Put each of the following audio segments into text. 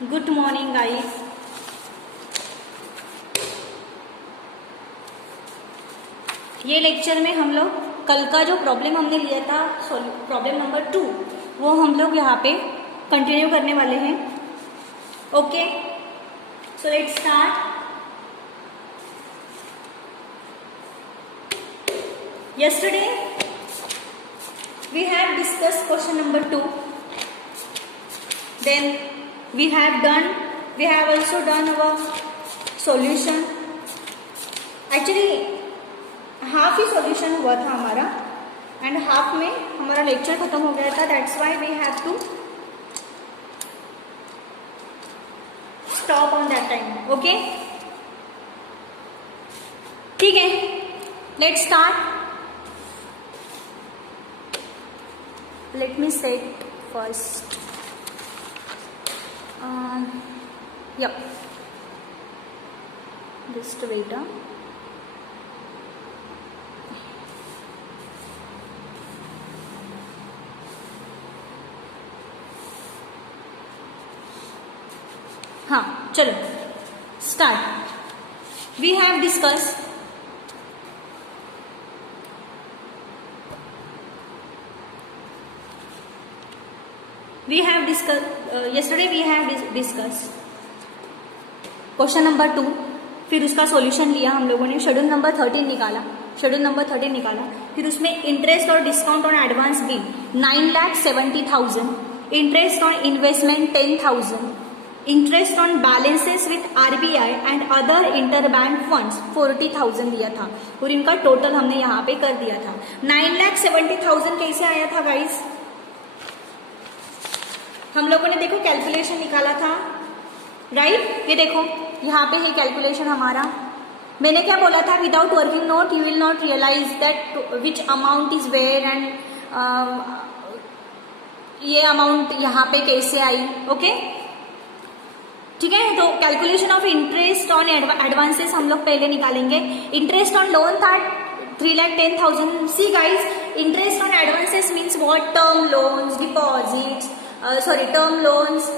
Good morning guys. ये lecture में हम लोग कल का जो प्रॉब्लम हमने लिया था प्रॉब्लम नंबर 2 वो हम लोग यहाँ पे कंटिन्यू करने वाले हैं। Okay, so let's start. Yesterday we have discussed question number 2. Then we have also done our solution. Actually half he solution हुआ था हमारा एंड हाफ में हमारा लेक्चर खत्म हो गया था। That's why we have to stop on that time. Okay, ठीक है, let's start. Let me set first. Yep. Just wait. हाँ, चलो start. We have discussed yesterday we have discussed question number 2, फिर उसका सॉल्यूशन लिया हम लोगों ने। शेड्यूल नंबर 13 निकाला, फिर उसमें इंटरेस्ट और discount on advance bill 9,70,000, interest on investment 10,000, interest on balances with RBI and other interbank funds 40,000 दिया था और इनका टोटल हमने यहाँ पे कर दिया था। 9,70,000 कैसे आया था गाइस? हम लोगों ने देखो कैलकुलेशन निकाला था, राइट? ये देखो यहाँ पे है कैलकुलेशन हमारा। मैंने क्या बोला था? Without working note you will not realise that which amount is where and ये अमाउंट यहाँ पे कैसे आई। ओके, ठीक है। तो calculation of interest on advances हम लोग पहले निकालेंगे। इंटरेस्ट ऑन लोन था 3,10,000। See guys, interest on advances means what? Term loans, deposits, term loans,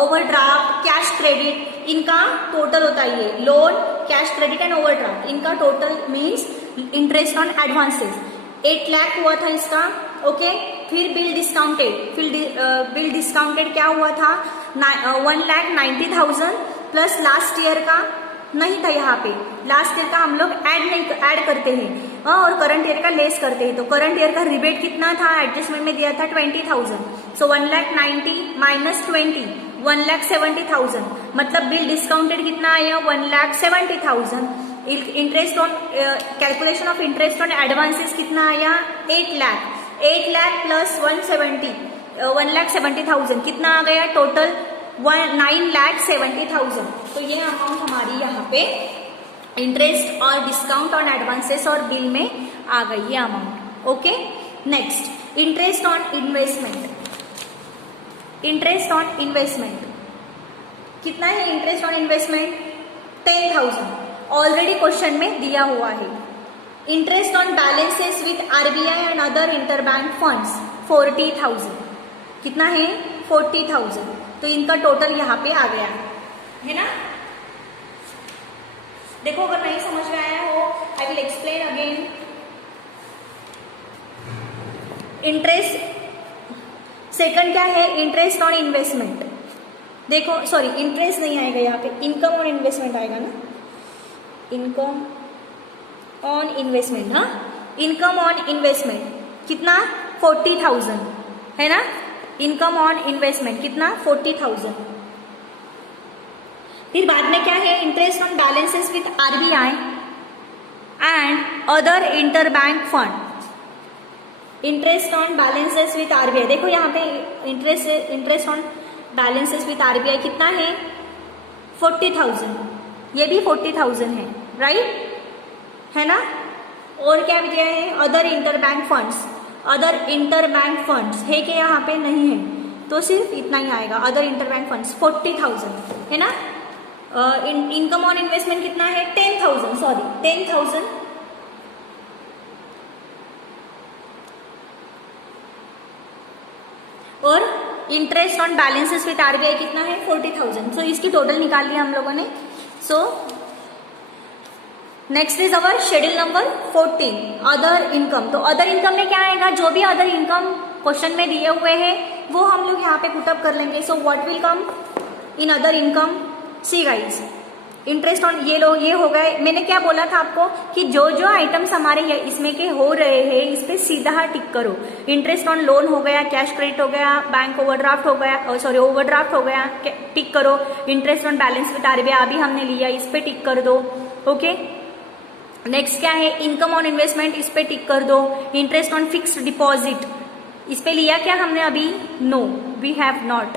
overdraft, cash credit, इनका टोटल होता है ये। Loan, cash credit and overdraft, इनका total means interest on advances. 8 lakh हुआ था इसका। ओके, फिर बिल डिस्काउंटेड क्या हुआ था? 1,90,000 प्लस लास्ट ईयर का नहीं था यहाँ पे। लास्ट ईयर का हम लोग ऐड करते हैं और करंट ईयर का लेस करते हैं। तो करंट ईयर का रिबेट कितना था? एडजस्टमेंट में दिया था 20,000। सो 1,90,000 माइनस 20, 1,70,000, मतलब बिल डिस्काउंटेड कितना आया? 1,70,000। Interest on calculation of interest on advances कितना आया? 8 लाख। 8 लाख प्लस 1,70,000 कितना आ गया टोटल? 9,70,000। तो ये अमाउंट हमारी यहाँ पे इंटरेस्ट और डिस्काउंट ऑन एडवांसेस और बिल में आ गई ये amount. Okay, next interest on investment. Interest on investment कितना है? Interest on investment 10,000 already question में दिया हुआ है। Interest on balances with RBI and other interbank funds 40,000 कितना है? 40,000। तो इनका टोटल यहाँ पे आ गया है ना। देखो, अगर नहीं समझ में आया हो I will explain again. Interest second क्या है? Interest on investment. देखो, सॉरी, इंटरेस्ट नहीं आएगा यहाँ पे, इनकम ऑन इन्वेस्टमेंट आएगा ना। इनकम ऑन इन्वेस्टमेंट, हाँ, इनकम ऑन इन्वेस्टमेंट कितना? 40,000 है ना। इनकम ऑन इन्वेस्टमेंट कितना? 40,000। फिर बाद में क्या है? Interest on balances with RBI and other interbank fund. Interest on balances with RBI, देखो यहाँ पे interest on balances with RBI कितना है? 40,000। ये भी 40,000 है, राइट? है ना। और क्या भी दिया है? Other interbank funds. Other interbank funds है कि यहाँ पे नहीं है, तो सिर्फ इतना ही आएगा। अदर इंटरबैंक फंड्स 40,000 है ना। इनकम ऑन इन्वेस्टमेंट कितना है? 10,000, सॉरी 10,000। और interest on balances with RBI कितना है 40,000. सो इसकी टोटल निकाल लिया हम लोगों ने. So next is our schedule number 14 other income. तो अदर इनकम में क्या आएगा, जो भी अदर इनकम क्वेश्चन में दिए हुए हैं वो हम लोग यहाँ पे पुटअप कर लेंगे. सो what will come in other income, C guys interest on, ये हो गए. मैंने क्या बोला था आपको कि जो जो आइटम्स हमारे इसमें के हो रहे हैं इस पे सीधा टिक करो. इंटरेस्ट ऑन लोन हो गया, कैश क्रेडिट हो गया, बैंक ओवरड्राफ्ट हो गया, सॉरी ओवरड्राफ्ट हो गया, टिक करो. Interest on balance with RBI अभी हमने लिया, इस पे टिक कर दो. ओके. नेक्स्ट क्या है, इनकम ऑन इन्वेस्टमेंट, इस पे टिक कर दो. इंटरेस्ट ऑन फिक्स्ड डिपॉजिट, इस पे लिया क्या हमने अभी, no we have not.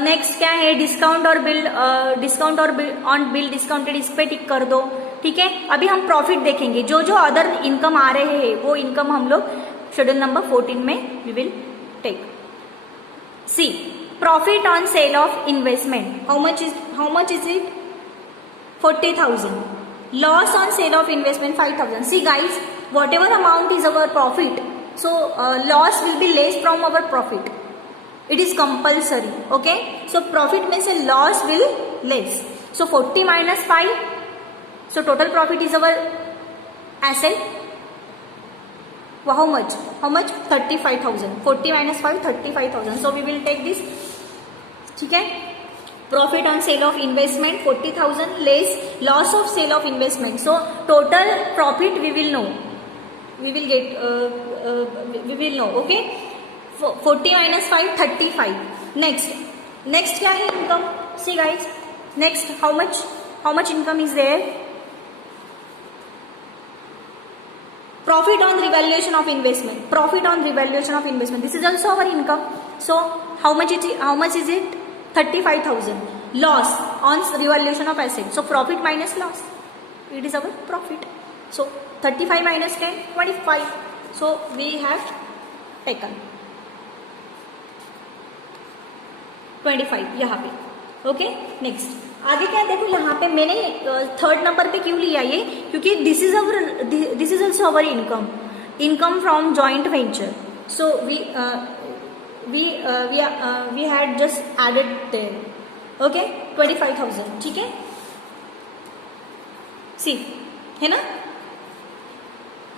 Next क्या है, डिस्काउंट और बिल, डिस्काउंट और ऑन बिल डिस्काउंटेड, इस पे टिक कर दो. ठीक है. अभी हम प्रॉफिट देखेंगे, जो जो अदर इनकम आ रहे हैं वो इनकम हम लोग शेड्यूल नंबर 14 में we will take. See profit on sale of investment, how much is it 40,000. Loss on sale of investment 5,000. See guys whatever amount is our profit, so loss will be less from our profit, it is compulsory. Okay, so profit में से loss will less, so 40 minus 5, so total profit is our asset. How much 35,000. 40 minus 5 35,000, so we will take this. ठीक है. Profit on sale of investment 40,000 less loss of sale of investment, so total profit we will know, we will get we will know. Okay, 40 minus 5 35. next क्या है income, see guys next how much income is there. Profit on revaluation of investment, profit on revaluation of investment, this is also our income. So how much is it 35,000. Loss on revaluation of asset, so profit minus loss, it is our profit. So 35 minus 10 25, so we have taken 25 यहाँ पे. Okay. Next आगे क्या देखो, यहाँ पे मैंने third number पे क्यों लिया ये, क्योंकि this is also our income from joint venture. So we had just added there. Okay 25,000. ठीक है. सी है ना.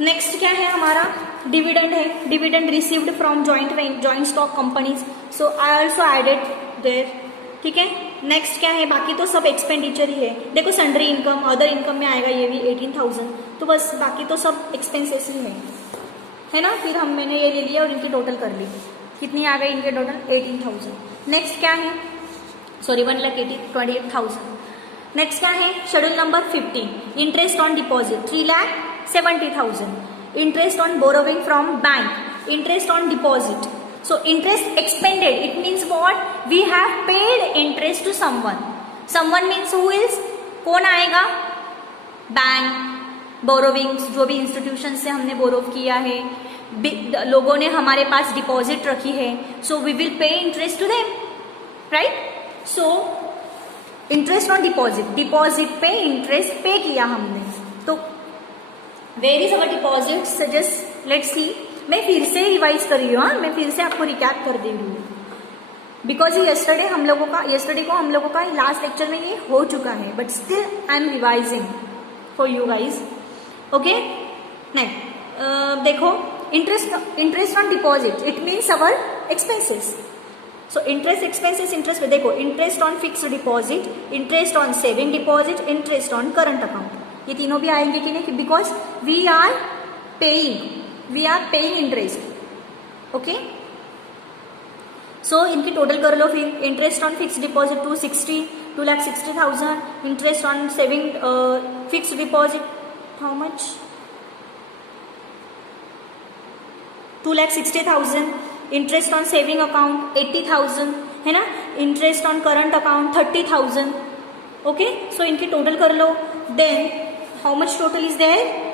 नेक्स्ट क्या है हमारा, डिविडेंड है, dividend received from joint stock companies, so I also added there. ठीक है. नेक्स्ट क्या है, बाकी तो सब एक्सपेंडिचर ही है. देखो सन्ड्री इनकम अदर इनकम में आएगा ये भी 18,000, तो बस बाकी तो सब एक्सपेंसेस ही है ना. फिर मैंने ये ले लिया और इनकी टोटल कर ली, कितनी आ गई इनके टोटल 18,000. नेक्स्ट क्या है, सॉरी 1,28,000. नेक्स्ट क्या है, schedule number 15 interest on deposit 3,70,000. Interest on borrowing from bank, interest on deposit. So interest expended, it means what, we have paid interest to someone. Someone means who is, कौन आएगा, bank. Borrowings, जो भी institution से हमने बोरो किया है, लोगों ने हमारे पास डिपॉजिट रखी है, so we will pay interest to them, right. So interest on deposit pay interest pay किया हमने. तो where is our deposit, suggest let's see. मैं फिर से रिवाइज कर रही हूँ, मैं फिर से आपको रिकैप कर दे रही हूँ, बिकॉज येस्टरडे को हम लोगों का लास्ट लेक्चर में ये हो चुका है, but still I am revising for you guys. Okay. Next देखो, interest on deposit it means our expenses. So interest देखो, interest on fixed deposit, interest on saving deposit, interest on current account, ये तीनों भी आएंगे कि नहीं, because we are paying interest. Okay. So इनकी total कर लो फिर. Interest on fixed deposit 2,60,000. Interest on saving fixed deposit how much 2,60,000. Interest on saving account 80,000 है ना. Interest on current account 30,000. Okay. So इनकी टोटल कर लो. Then how much total is there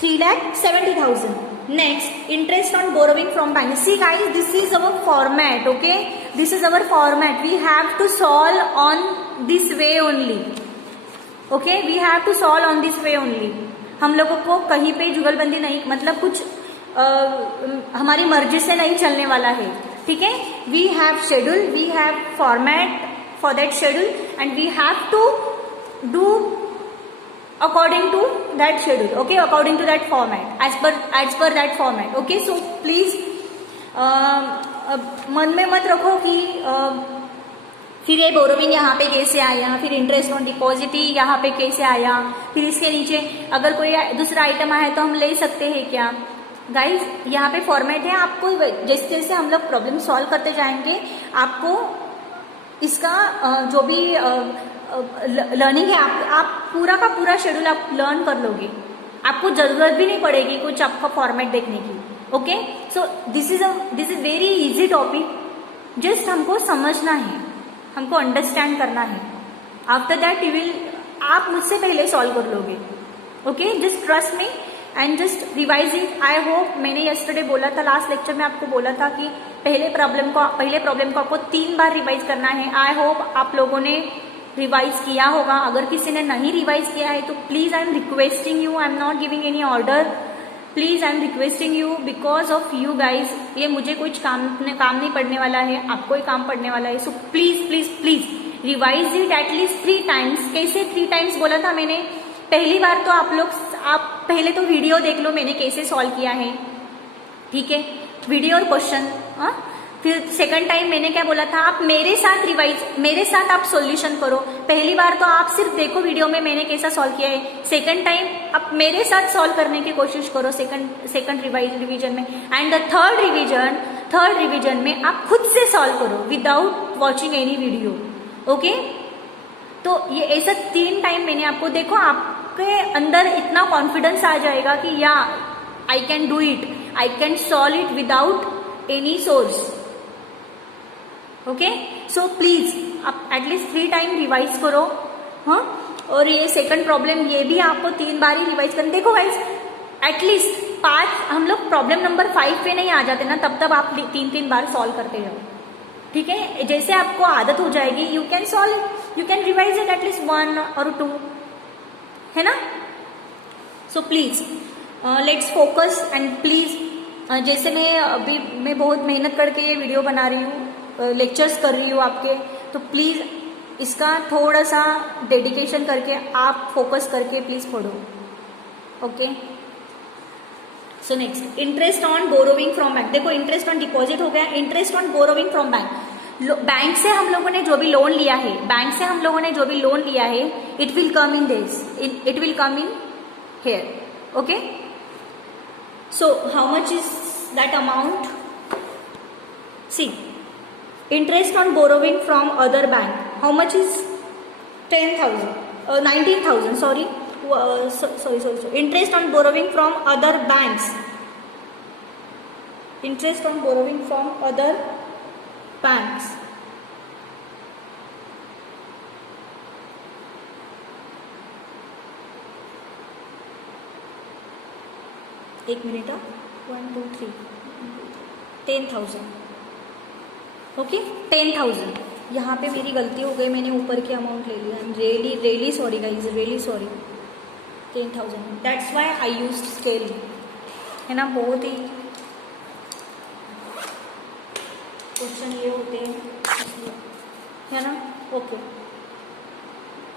3,70,000. Next, interest on borrowing from bank. See guys, this is our format. Okay, this is our format. We have to solve on this way only. Okay, we have to solve on this way only. हम लोगों को कहीं पे जुगलबंदी नहीं, मतलब कुछ हमारी मर्जी से नहीं चलने वाला है. ठीक है, we have schedule, we have format for that schedule and we have to do according to that schedule, okay, according to that format, as per that format, okay. So please मन में मत रखो कि फिर ये बोरोविंग यहाँ पे कैसे आया, फिर इंटरेस्ट ऑन डिपॉजिट ही यहाँ पे कैसे आया, फिर इसके नीचे अगर कोई दूसरा आइटम आया तो हम ले सकते हैं क्या। गाइज यहाँ पे फॉर्मेट है, आपको जैसे जैसे हम लोग प्रॉब्लम सॉल्व करते जाएंगे आपको इसका जो भी लर्निंग है आप पूरा का पूरा शेड्यूल आप लर्न कर लोगे, आपको जरूरत भी नहीं पड़ेगी कुछ आपका फॉर्मेट देखने की, okay. So this is very easy topic, just हमको समझना है, हमको अंडरस्टैंड करना है। आफ्टर दैट यू विल, आप मुझसे पहले सॉल्व कर लोगे, okay. Just trust me and just revise it. I hope, मैंने यस्टरडे बोला था, लास्ट लेक्चर में आपको बोला था कि पहले प्रॉब्लम को आपको 3 बार रिवाइज करना है। आई होप आप लोगों ने रिवाइज किया होगा। अगर किसी ने नहीं रिवाइज किया है तो please I am requesting you, I am not giving any order, please I am requesting you because of you guys. ये मुझे कुछ काम नहीं पड़ने वाला है, आपको ही काम पड़ने वाला है। So please please please revise it at least 3 times. कैसे 3 टाइम्स बोला था मैंने? पहली बार तो आप पहले तो वीडियो देख लो मैंने कैसे सॉल्व किया है, ठीक है, वीडियो और क्वेश्चन। फिर सेकंड टाइम मैंने क्या बोला था, आप मेरे साथ आप सॉल्यूशन करो। पहली बार तो आप सिर्फ देखो वीडियो में मैंने कैसा सॉल्व किया है, सेकंड टाइम आप मेरे साथ सॉल्व करने की कोशिश करो सेकंड रिवीजन में। एंड द थर्ड रिवीजन में आप खुद से सॉल्व करो without watching any video, okay. तो ये ऐसा 3 टाइम मैंने आपको, देखो आपके अंदर इतना कॉन्फिडेंस आ जाएगा कि या I can do it, I can solve it without any source, okay. So please आप एटलीस्ट 3 टाइम रिवाइज करो, हाँ। और ये सेकंड प्रॉब्लम ये भी आपको 3 बार ही रिवाइज करना। देखो गाइस एटलीस्ट 5, हम लोग प्रॉब्लम नंबर 5 पे नहीं आ जाते ना, तब आप 3 बार सॉल्व करते जाओ, ठीक है। जैसे आपको आदत हो जाएगी you can solve it, you can revise it at least 1 और 2, है ना। So please let's focus and please, जैसे मैं बहुत मेहनत करके ये वीडियो बना रही हूँ, लेक्चर्स कर रही हूँ आपके, तो प्लीज इसका थोड़ा सा डेडिकेशन करके आप फोकस करके प्लीज पढ़ो, okay. So next, interest on borrowing from bank. देखो इंटरेस्ट ऑन डिपॉजिट हो गया, interest on borrowing from bank. Bank से हम लोगों ने जो भी लोन लिया है, it will come in this, it will come in here, okay. So how much is that amount? See, interest on borrowing from other bank, how much is 19,000, sorry, interest on borrowing from other banks, interest on borrowing from other banks, एक minute, 1 2 3 10,000, okay 10,000। यहाँ पे मेरी गलती हो गई, मैंने ऊपर की अमाउंट ले लिया, I am really sorry guys, really sorry. 10,000, that's why I used scale, है ना। बहुत ही क्वेश्चन ये होते हैं, है ना, okay.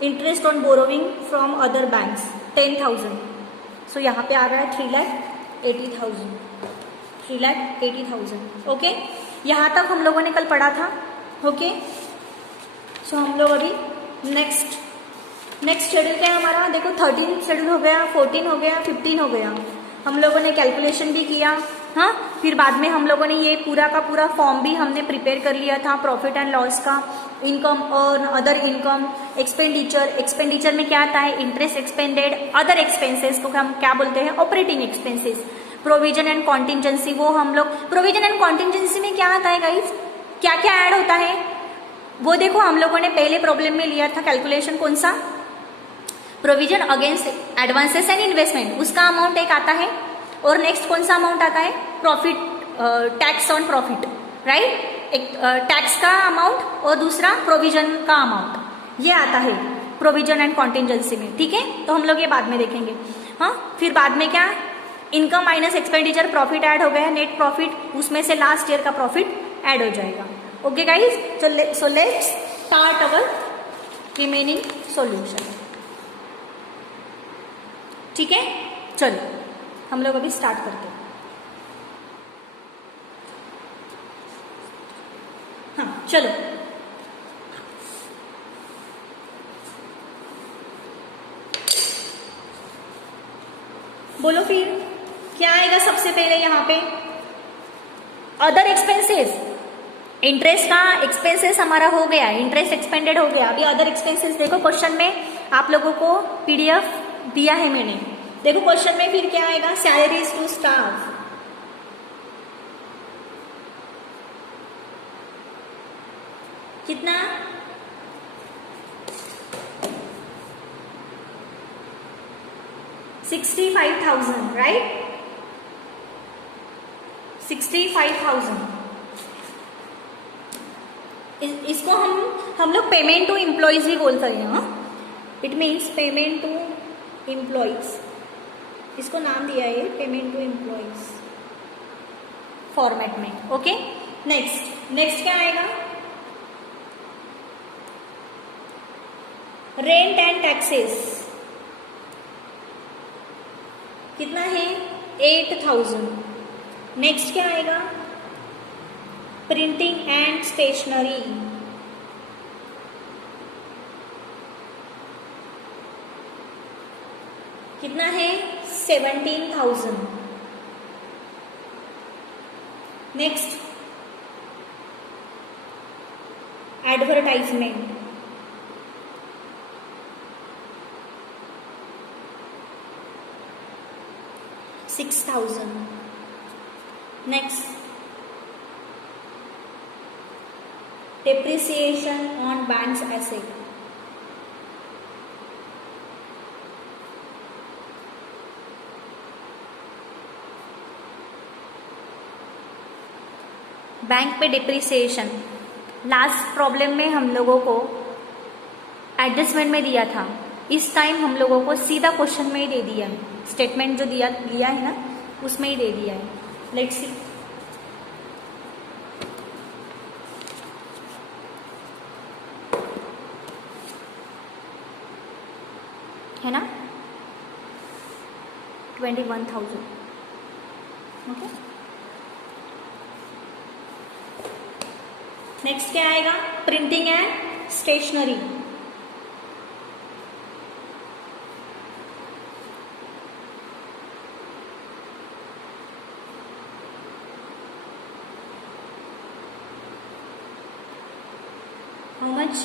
Interest on borrowing from other banks 10,000, सो यहाँ पे आ रहा है 3,80,000, 3,80,000, ओके। यहाँ तक हम लोगों ने कल पढ़ा था, ओके। सो हम लोग अभी नेक्स्ट शेड्यूल क्या है हमारा, देखो 13 शेड्यूल हो गया, 14 हो गया, 15 हो गया। हम लोगों ने कैलकुलेशन भी किया, हाँ। फिर बाद में हम लोगों ने ये पूरा का पूरा फॉर्म भी हमने प्रिपेयर कर लिया था, प्रॉफिट एंड लॉस का, इनकम और अदर इनकम, एक्सपेंडिचर में क्या आता है, इंटरेस्ट एक्सपेंडेड, अदर एक्सपेंसेस को हम क्या बोलते हैं, operating expenses, provision and contingency. वो हम लोग प्रोविजन एंड कॉन्टिजेंसी में क्या आता है गाइज, क्या क्या ऐड होता है वो देखो हम लोगों ने पहले प्रॉब्लम में लिया था कैलकुलेशन, कौन सा, provision against advances and investment, उसका अमाउंट एक आता है। और नेक्स्ट कौन सा अमाउंट आता है, profit, tax on profit, right. एक टैक्स का अमाउंट और दूसरा प्रोविजन का अमाउंट, ये आता है प्रोविजन एंड कॉन्टिजेंसी में, ठीक है। तो हम लोग ये बाद में देखेंगे, हाँ। फिर बाद में क्या, income minus expenditure, profit add हो गया, नेट प्रॉफिट, उसमें से लास्ट ईयर का प्रॉफिट ऐड हो जाएगा। Okay guys, so let's start our remaining solution. ठीक है, चलो हम लोग अभी स्टार्ट करते हैं। हाँ चलो, बोलो फिर क्या आएगा सबसे पहले यहाँ पे? Other expenses. इंटरेस्ट का एक्सपेंसेस हमारा हो गया, इंटरेस्ट एक्सपेंडेड हो गया। अभी अदर एक्सपेंसेस देखो, क्वेश्चन में आप लोगों को पीडीएफ दिया है मैंने। देखो क्वेश्चन में फिर क्या आएगा? सैलरीज टू स्टाफ, कितना? 65,000, राइट? 65,000। इसको हम लोग पेमेंट टू एम्प्लॉयज ही बोलते हैं। It means payment to employees, इसको नाम दिया है पेमेंट टू एम्प्लॉयज फॉर्मेट में। ओके, नेक्स्ट क्या आएगा? रेंट एंड टैक्सेस, कितना है? 8,000। नेक्स्ट क्या आएगा? प्रिंटिंग एंड स्टेशनरी, कितना है? 17,000। Next advertisement, $6,000। Next depreciation on bank's asset, bank पे डिप्रिसिएशन लास्ट प्रॉब्लम में हम लोगों को एडजस्टमेंट में दिया था, इस टाइम हम लोगों को सीधा क्वेश्चन में ही दे दिया है। स्टेटमेंट जो दिया है ना, उसमें ही दे दिया है। लेट्स सी, है ना, 21,000। ओके, नेक्स्ट क्या आएगा? Printing and stationery, how much?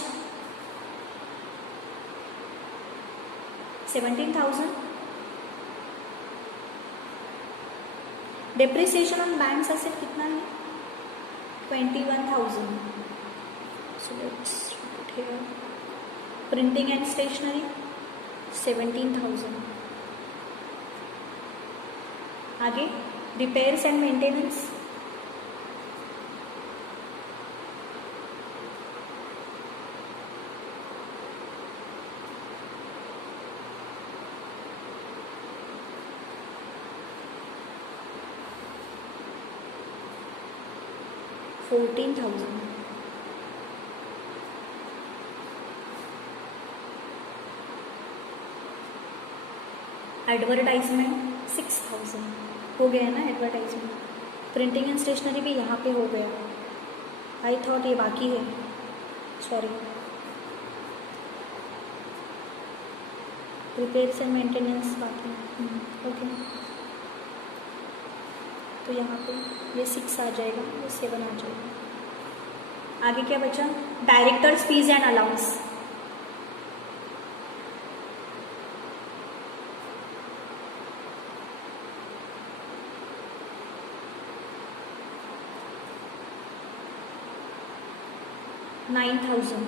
17,000। Depreciation on bank asset कितना है? 21,000। So let's put here printing and stationery 17,000। आगे रिपेयर्स एंड मेंटेनेंस, $14,000। एडवर्टाइजमेंट 6,000 हो गया ना एडवर्टाइजमेंट। प्रिंटिंग एंड स्टेशनरी भी यहाँ पे हो गया। आई थॉट ये बाकी है, सॉरी। रिपेयर्स एंड मेंटेनेंस बाकी, ओके। तो यहाँ पे ये 6 आ जाएगा, ये 7 आ जाएगा। आगे क्या बचा? Directors fees and allowance, $9,000।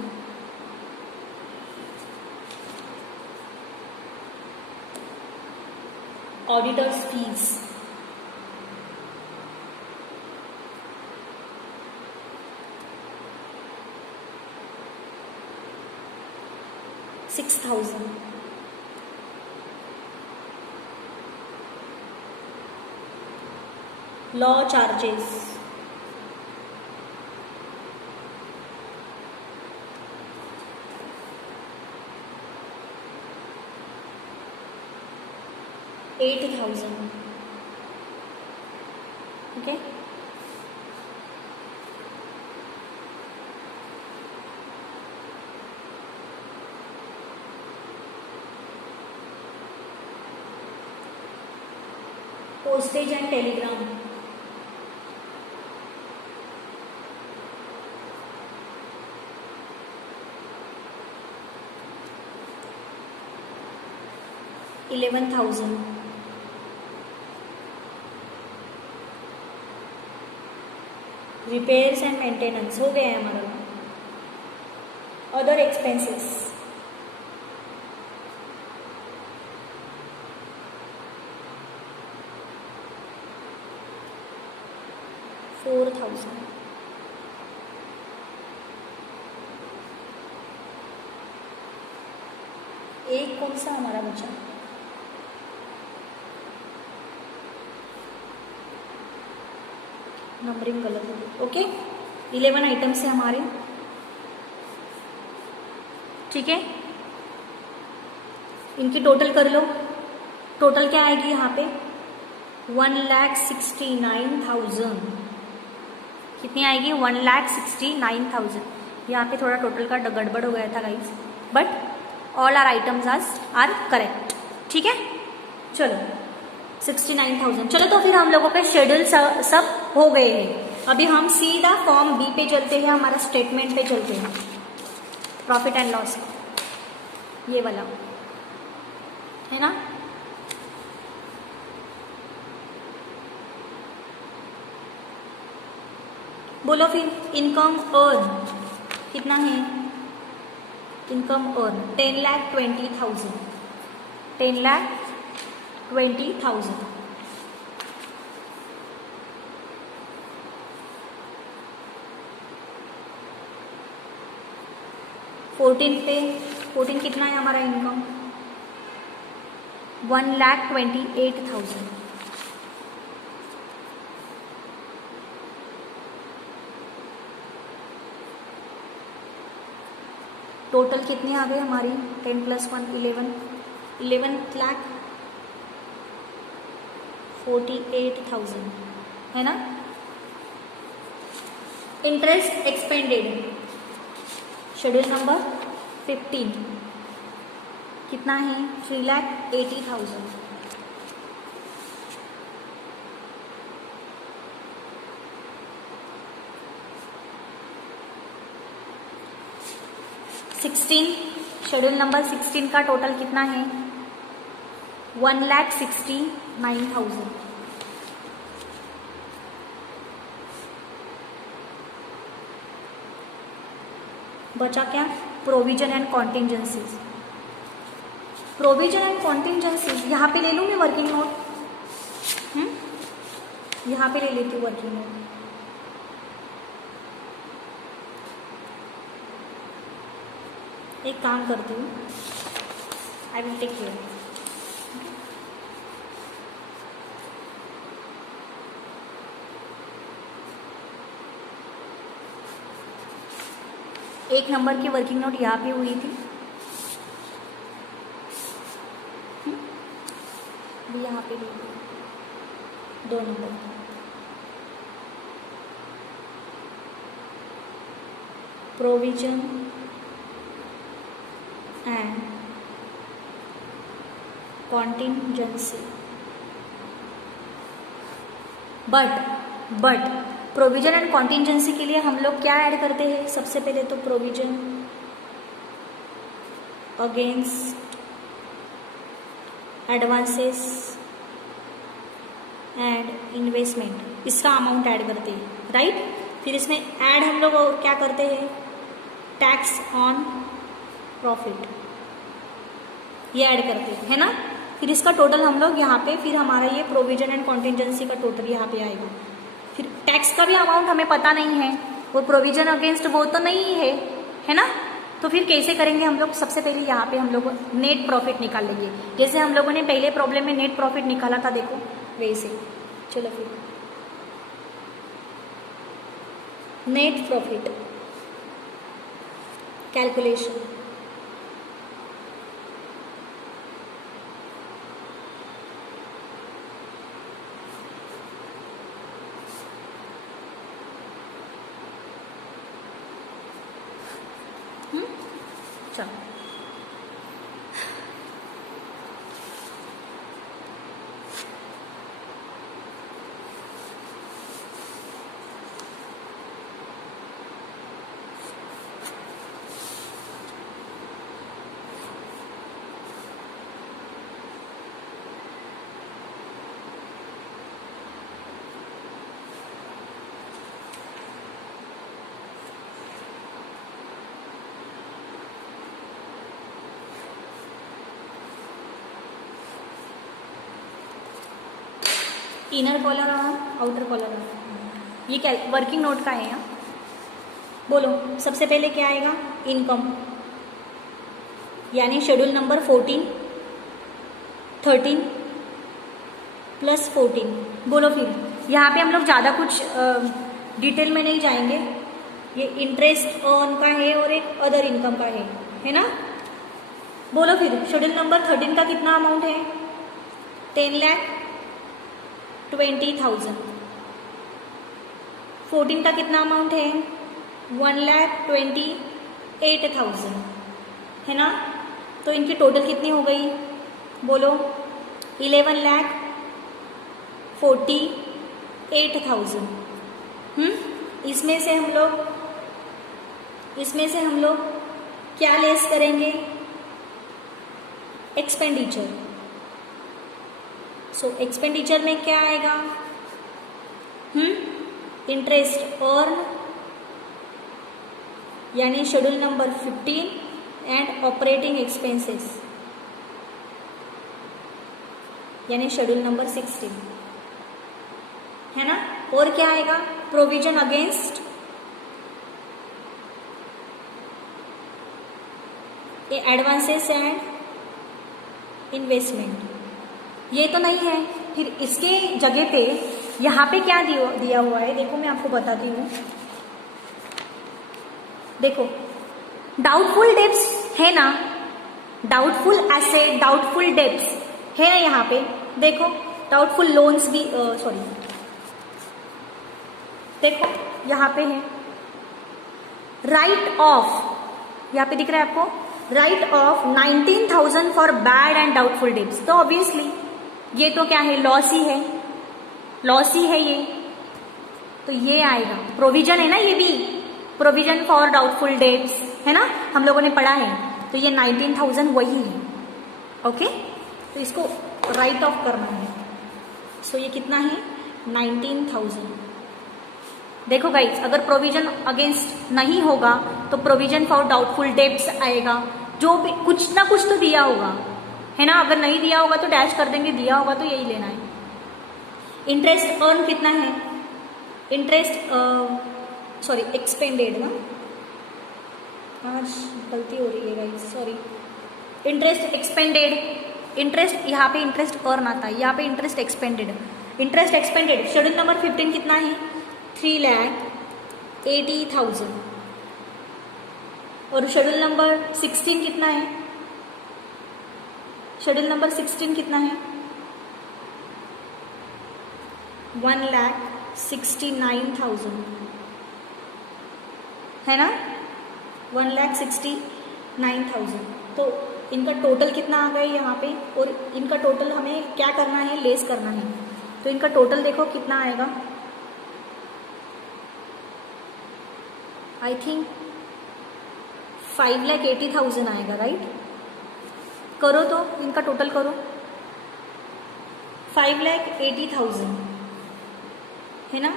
Auditors fees, $6,000। Law charges, 8,000. Okay. Postage and telegram. $11,000. Repairs and maintenance हो गया है हमारा. Other expenses. $4,000. एक कौन सा हमारा बचा? नंबरिंग गलत हो गई. ओके, 11 आइटम्स है हमारे. ठीक है, इनकी टोटल कर लो. टोटल क्या आएगी यहाँ पे? 1,69,000. कितनी आएगी? 1,69,000. यहाँ पे थोड़ा टोटल का गड़बड़ हो गया था guys, but all are items are correct. ठीक है, चलो 69,000. चलो तो फिर हम लोगों के शेड्यूल सब हो गए हैं. अभी हम सीधा फॉर्म बी पे चलते हैं, हमारा स्टेटमेंट पे चलते हैं. प्रॉफिट एंड लॉस ये वाला है ना. बोलो फिर. इनकम अर्न कितना है? Income earn 10,20,000. 10,20,000. पे 14 कितना है हमारा इनकम? 1,28,000. टोटल कितनी आ गई हमारी? 10 + 1 11,48,000 है ना. इंटरेस्ट एक्सपेंडेड शेड्यूल नंबर 15 कितना है? 3,80,000. शेड्यूल नंबर 16 का टोटल कितना है? 1,69,000. बचा क्या? Provision and contingencies. Provision and contingencies यहाँ पे ले लूँ मैं वर्किंग नोट. यहाँ पे ले लेती हूँ वर्किंग नोट. एक काम करती हूँ, आई विल टेक केयर. एक नंबर की वर्किंग नोट यहाँ पे हुई थी, भी यहाँ पे 2 नंबर की. Provision and contingency. But provision and contingency के लिए हम लोग क्या ऐड करते हैं? सबसे पहले तो provision against advances and investment, इसका अमाउंट ऐड करते हैं, राइट. फिर इसमें ऐड हम लोग क्या करते हैं? टैक्स ऑन प्रॉफिट, ये ऐड करते हैं, है ना. फिर इसका टोटल हम लोग यहाँ पे, फिर हमारा ये प्रोविजन एंड कॉन्टिंजेंसी का टोटल यहाँ पे आएगा. फिर टैक्स का भी अमाउंट हमें पता नहीं है, वो प्रोविजन अगेंस्ट वो तो नहीं है ना. तो फिर कैसे करेंगे हम लोग? सबसे पहले यहाँ पे हम लोग नेट प्रॉफिट निकाल लेंगे, जैसे हम लोगों ने पहले प्रॉब्लम में नेट प्रॉफिट निकाला था, देखो वैसे. चलो फिर नेट प्रॉफिट कैलकुलेशन. चलो इनर कॉलर और आउटर कॉलर, ये क्या वर्किंग नोट का है यहाँ। बोलो सबसे पहले क्या आएगा, इनकम, यानी शेड्यूल नंबर 14, 13 प्लस 14। बोलो फिर, यहाँ पे हम लोग ज़्यादा कुछ डिटेल में नहीं जाएंगे। ये इंटरेस्ट ऑन का है और एक अदर इनकम का है ना। बोलो फिर, शेड्यूल नंबर 13 का कितना अमाउंट है, 10,20,000। 14 का कितना अमाउंट है, 1,28,000, है ना। तो इनकी टोटल कितनी हो गई, बोलो 11,48,000। इसमें से हम लोग क्या लेस करेंगे, एक्सपेंडिचर। सो एक्सपेंडिचर में क्या आएगा, इंटरेस्ट ऑन, यानी schedule number 15 and operating expenses, यानी शेड्यूल नंबर 16, है ना। और क्या आएगा, provision against advances and investment. ये तो नहीं है, फिर इसके जगह पे यहाँ पे क्या दिया हुआ है, देखो मैं आपको बताती हूँ। देखो डाउटफुल डेब्ट्स है ना, डाउटफुल एसेट, डाउटफुल डेब्ट्स है ना यहाँ पे। देखो डाउटफुल लोन्स भी, सॉरी देखो यहाँ पे है राइट ऑफ, यहाँ पे दिख रहा है आपको, right of 19,000 for bad and doubtful debts. तो ऑब्वियसली ये तो क्या है, लॉस ही है, लॉस ही है ये, तो ये आएगा। प्रोविजन है ना, ये भी प्रोविजन फॉर डाउटफुल डेब्ट्स है ना, हम लोगों ने पढ़ा है। तो ये 19,000 वही है, ओके। तो इसको राइट ऑफ करना है। सो ये कितना है, 19,000। देखो गाइस, अगर प्रोविजन अगेंस्ट नहीं होगा तो प्रोविजन फॉर डाउटफुल डेब्ट्स आएगा, जो भी कुछ ना कुछ तो दिया होगा, है ना। अगर नहीं दिया होगा तो डैश कर देंगे, दिया होगा तो यही लेना है। इंटरेस्ट अर्न कितना है, इंटरेस्ट सॉरी एक्सपेंडेड ना, आज गलती हो रही है guys, sorry. Interest expanded, interest यहाँ पे इंटरेस्ट अर्न आता है, यहाँ पे interest expanded. Interest expanded schedule number 15 कितना है, 3,80,000। और शेड्यूल नंबर 16 कितना है, शेड्यूल नंबर 16 कितना है, 1,69,000, है ना, 1,69,000। तो इनका टोटल कितना आ गया यहाँ पे, और इनका टोटल हमें क्या करना है, लेस करना है। तो इनका टोटल देखो कितना आएगा, आई थिंक 5,80,000 आएगा, राइट। करो तो इनका टोटल करो, 5,80,000 है ना,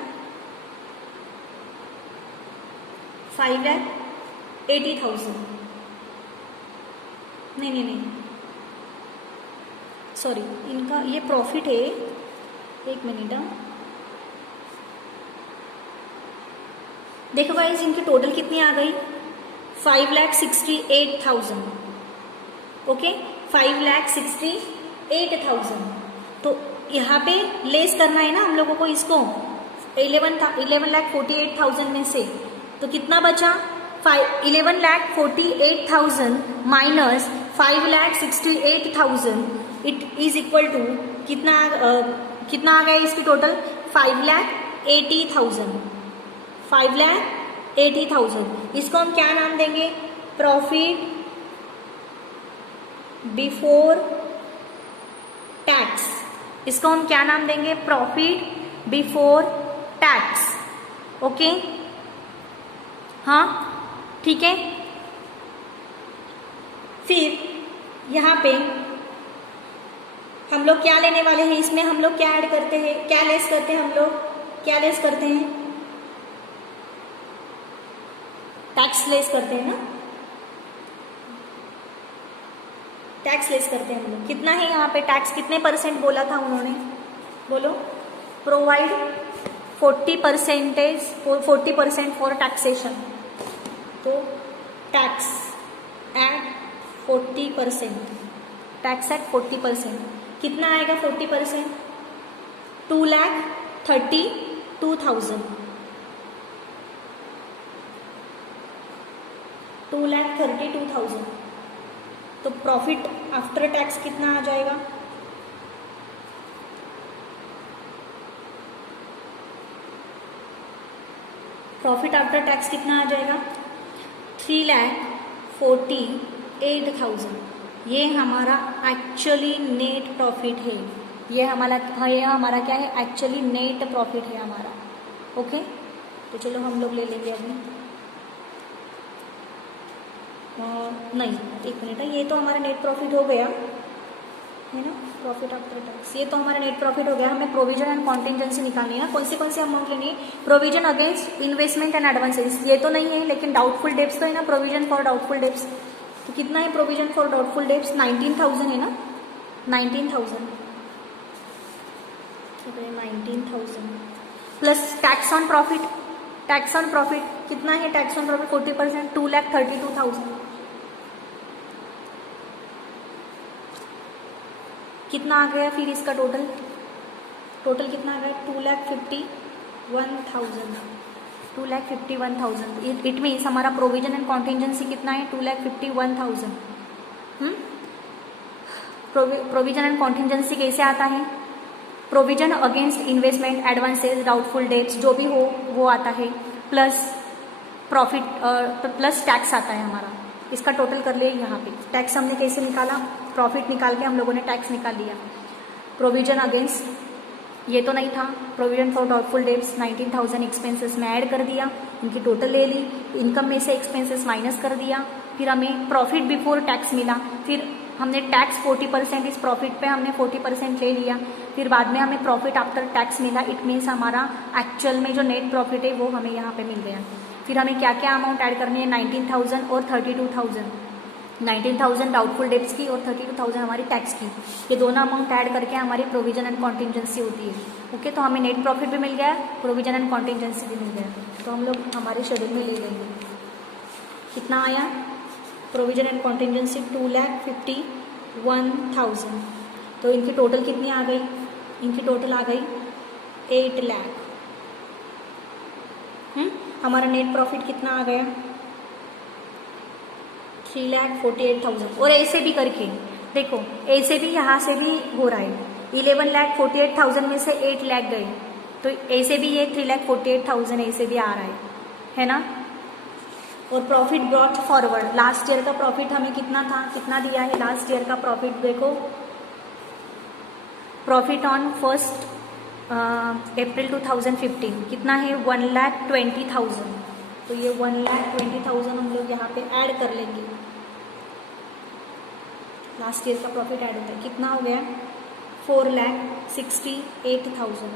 5,80,000, नहीं सॉरी, इनका ये प्रॉफिट है, एक मिनट। देखो गाइस, इनकी टोटल कितनी आ गई, 5,68,000, ओके, 5,68,000। तो यहाँ पे लेस करना है ना हम लोगों को इसको, 11,48,000 में से। तो कितना बचा, 11,48,000 minus 5,68,000, it is equal to कितना आ गया इसकी टोटल, 5,80,000। 5,80,000 इसको हम क्या नाम देंगे, प्रॉफिट बिफोर टैक्स, इसको हम क्या नाम देंगे? Profit before tax. ओके, हाँ ठीक है। फिर यहाँ पे हम लोग क्या लेने वाले हैं? इसमें हम लोग क्या ऐड करते हैं, क्या लेस करते हैं? हम लोग क्या लेस करते हैं? टैक्स लेस करते हैं ना, टैक्स लेस करते हैं हम लोग। कितना है यहाँ पे टैक्स? कितने परसेंट बोला था उन्होंने? बोलो। Provide 40% for taxation. तो टैक्स एट 40%, टैक्स एट 40%। कितना आएगा 40%? 2,32,000, 2,32,000। तो प्रॉफिट आफ्टर टैक्स कितना आ जाएगा? प्रॉफिट आफ्टर टैक्स कितना आ जाएगा? 3,48,000। ये हमारा एक्चुअली नेट प्रॉफिट है। ये हमारा क्या है? एक्चुअली नेट प्रॉफिट है हमारा। ओके, तो चलो हम लोग ले लेंगे अभी। नहीं, एक मिनट है, ये तो हमारा नेट प्रॉफिट हो गया है ना, प्रॉफिट आफ्टर टैक्स। ये तो हमारा नेट प्रॉफिट हो गया। हमें प्रोविजन एंड कॉन्टिजेंसी निकालनी है। कौन से अमाउंट लेनी है? Provision against investment and advances. ये तो नहीं है, लेकिन डाउटफुल डेब्ट्स तो है ना, प्रोविजन फॉर डाउटफुल डेब्ट्स। तो कितना है प्रोविजन फॉर डाउटफुल डेब्ट्स? 19,000 है ना, 19,000 plus tax on profit. Tax on profit कितना है? Tax on profit 40%, 2,32,000। कितना आ गया फिर इसका टोटल? टोटल कितना आ गया? 2,51,000, 2,51,000। इट मीन्स हमारा प्रोविजन एंड कॉन्टिजेंसी कितना है? 2,51,000। प्रोविजन एंड कॉन्टिजेंसी कैसे आता है? Provision against investment, advances, doubtful debts जो भी हो वो आता है, प्लस प्रॉफिट प्लस टैक्स आता है हमारा। इसका टोटल कर लिए यहाँ पे। टैक्स हमने कैसे निकाला? प्रॉफिट निकाल के हम लोगों ने टैक्स निकाल लिया। प्रोविजन अगेंस्ट ये तो नहीं था, provision for doubtful debts 19,000 expenses में ऐड कर दिया, इनकी टोटल ले ली, इनकम में से एक्सपेंसेस माइनस कर दिया, फिर हमें प्रॉफिट बिफोर टैक्स मिला, फिर हमने टैक्स 40% इस प्रॉफिट पे हमने 40% ले लिया, फिर बाद में हमें प्रॉफिट आफ्टर टैक्स मिला। इट मीन्स हमारा एक्चुअल में जो नेट प्रॉफिट है वो हमें यहाँ पे मिल गया। फिर हमें क्या क्या अमाउंट ऐड करनी है? 19,000 और 32,000। 19,000 डाउटफुल डेब्ट्स की और 32,000 हमारी टैक्स की। ये दोनों अमाउंट ऐड करके हमारी प्रोविजन एंड कॉन्टिजेंसी होती है। ओके, तो हमें नेट प्रॉफिट भी मिल गया, प्रोविजन एंड कॉन्टिजेंसी भी मिल गया। तो हम लोग हमारे शेड्यूल में ले लेंगे। कितना आया प्रोविजन एंड कॉन्टिजेंसी? 2,51,000। तो इनकी टोटल कितनी आ गई? इनकी टोटल आ गई 8 लाख। हमारा नेट प्रॉफिट कितना आ गया? 3,48,000। और ऐसे भी करके देखो, ऐसे भी यहाँ से भी हो रहा है। 11,48,000 में से 8 लाख गए, तो ऐसे भी ये 3,48,000 ऐसे भी आ रहा है ना। और profit brought forward, last year का प्रॉफिट हमें कितना था, कितना दिया है लास्ट ईयर का प्रॉफिट? देखो, प्रॉफिट ऑन 1 अप्रैल 2015 कितना है? 1,20,000। तो ये 1,20,000 हम लोग यहाँ पे ऐड कर लेंगे। लास्ट ईयर का प्रॉफिट ऐड होता है, कितना हो गया? 4,68,000,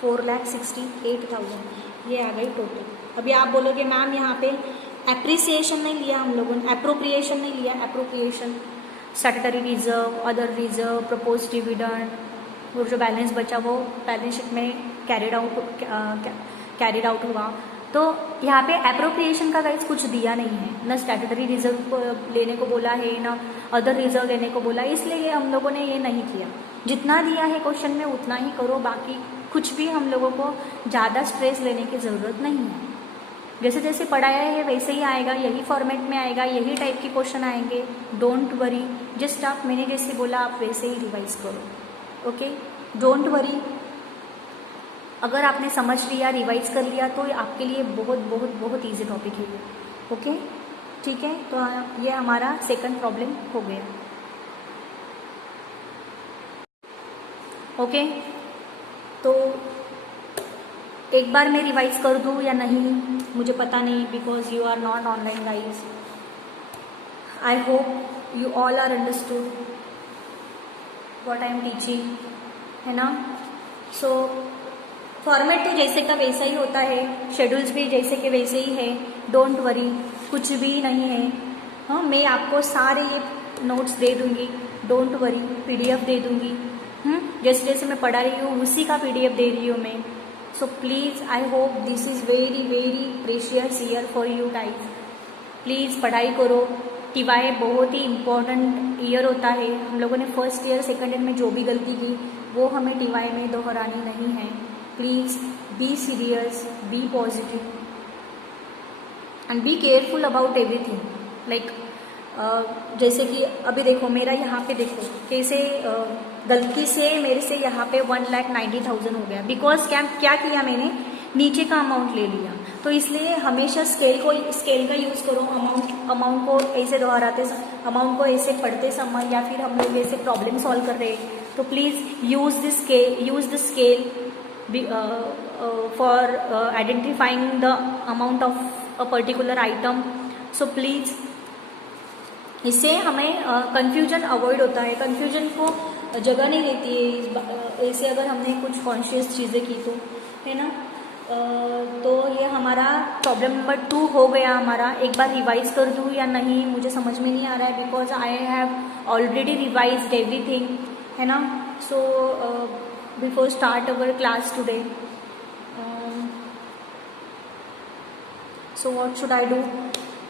4,68,000 ये आ गई टोटल। अभी आप बोलोगे मैम यहाँ पे एप्रिसिएशन नहीं लिया हम लोगों ने, एप्रोप्रिएशन नहीं लिया। Appropriation statutory reserve, other reserve, propose dividend, और जो बैलेंस बचा वो बैलेंस शीट में कैरिड आउट हुआ। तो यहाँ पे एप्रोप्रिएशन का गाइस कुछ दिया नहीं है, ना स्टैट्यूटरी रिजर्व लेने को बोला है, ना अदर रिजर्व लेने को बोला, इसलिए हम लोगों ने ये नहीं किया। जितना दिया है क्वेश्चन में उतना ही करो, बाकी कुछ भी हम लोगों को ज़्यादा स्ट्रेस लेने की ज़रूरत नहीं है। जैसे जैसे पढ़ाया है वैसे ही आएगा, यही फॉर्मेट में आएगा, यही टाइप के क्वेश्चन आएंगे। डोंट वरी, जस्ट आप मैंने जैसे बोला आप वैसे ही रिवाइज करो। Okay, don't worry. अगर आपने समझ लिया, रिवाइज कर लिया तो आपके लिए बहुत बहुत बहुत ईजी टॉपिक है ये। ओके, ठीक है, तो ये हमारा सेकंड प्रॉब्लम हो गया। ओके, तो एक बार मैं रिवाइज कर दूँ या नहीं मुझे पता नहीं, because you are not online guys. I hope you all are understood what I am teaching, है ना। सो फॉर्मेट तो जैसे का वैसा ही होता है, शेड्यूल्स भी जैसे के वैसे ही है, डोंट वरी, कुछ भी नहीं है। हाँ, मैं आपको सारे ये नोट्स दे दूँगी, डोंट वरी, PDF दे दूँगी। जैसे जैसे मैं पढ़ा रही हूँ उसी का PDF दे रही हूँ मैं। So please I hope this is very very precious year for you guys. Please पढ़ाई करो। TY बहुत ही इम्पोर्टेंट ईयर होता है। हम लोगों ने फर्स्ट ईयर सेकंड ईयर में जो भी गलती की वो हमें TY में दोहरानी नहीं है। Please be serious, be positive and be careful about everything. Like जैसे कि अभी देखो मेरा यहाँ पे देखो कैसे गलती से मेरे से यहाँ पे 1,90,000 हो गया, बिकॉज क्या किया मैंने, नीचे का अमाउंट ले लिया। तो इसलिए हमेशा स्केल का यूज़ करो। अमाउंट को ऐसे दोहराते अमाउंट को ऐसे पढ़ते समय या फिर हम लोग ऐसे प्रॉब्लम सॉल्व कर रहे हैं तो please use the scale for identifying the amount of a particular item. So please इससे हमें कंफ्यूजन अवॉइड होता है, कंफ्यूजन को जगह नहीं देती है ऐसे अगर हमने कुछ कॉन्शियस चीज़ें की तो, है ना। तो ये हमारा प्रॉब्लम नंबर 2 हो गया हमारा। एक बार रिवाइज कर दूँ या नहीं मुझे समझ में नहीं आ रहा है, because I have already revised everything, है ना। So before start our class today, so what should I do.